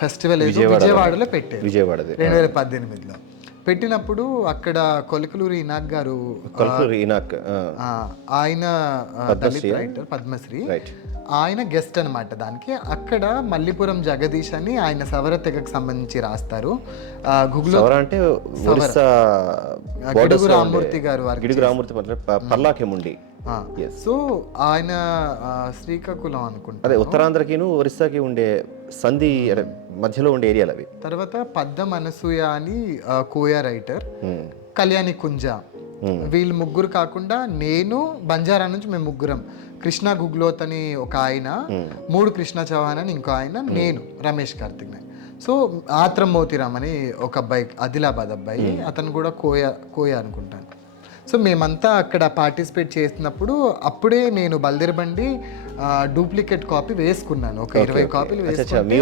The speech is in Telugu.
ఫెస్టివల్ ఏదో విజయవాడలో పెట్టారు విజయవాడది 2018లో. పెట్టినప్పుడు అక్కడ కొలకలూరి ఇనాక్ గారు, కొల్కూరు ఈనాక్ ఆయన దళిత్ రైటర్ పద్మశ్రీ, రైట్. ఆయన గెస్ట్ అనమాట దానికి. అక్కడ మల్లిపురం జగదీష్ అని ఆయన సవర తెగకు సంబంధించి రాస్తారు. గుగ్లో సవర అంటే ఒరిస్సా గిడుగు రామూర్తి గారు వారికి గిడుగు రామూర్తి పర్లాకెముండి. సో ఆయన శ్రీకాకుళం అనుకుంటా. అదే ఉత్తరాంధ్రకిను ఒరిస్సాకి ఉండే సంధి మధ్యలో ఉండే ఏరియాలు అవి. తర్వాత పద్దం అనసూయ అని కోయా రైటర్, కళ్యాణి కుంజ, వీళ్ళు ముగ్గురు కాకుండా నేను బంజారా నుంచి మేము ముగ్గురం, కృష్ణ గుగ్లోత్ అని ఒక ఆయన, మూడు కృష్ణ చౌహాన్ అని ఇంకో ఆయన, నేను రమేష్ కార్తిక్ నాయక్. సో ఆత్రం మోతిరామ్ అని ఒక అబ్బాయి, ఆదిలాబాద్ అబ్బాయి, అతను కూడా కోయా అనుకుంటాను. సో మేమంతా అక్కడ పార్టిసిపేట్ చేసినప్పుడు అప్పుడే నేను బల్దేర్ బండి డూప్లికేట్ కాపీ వేసుకున్నాను, ఒక 20 కాపీలు వేసుకుంటే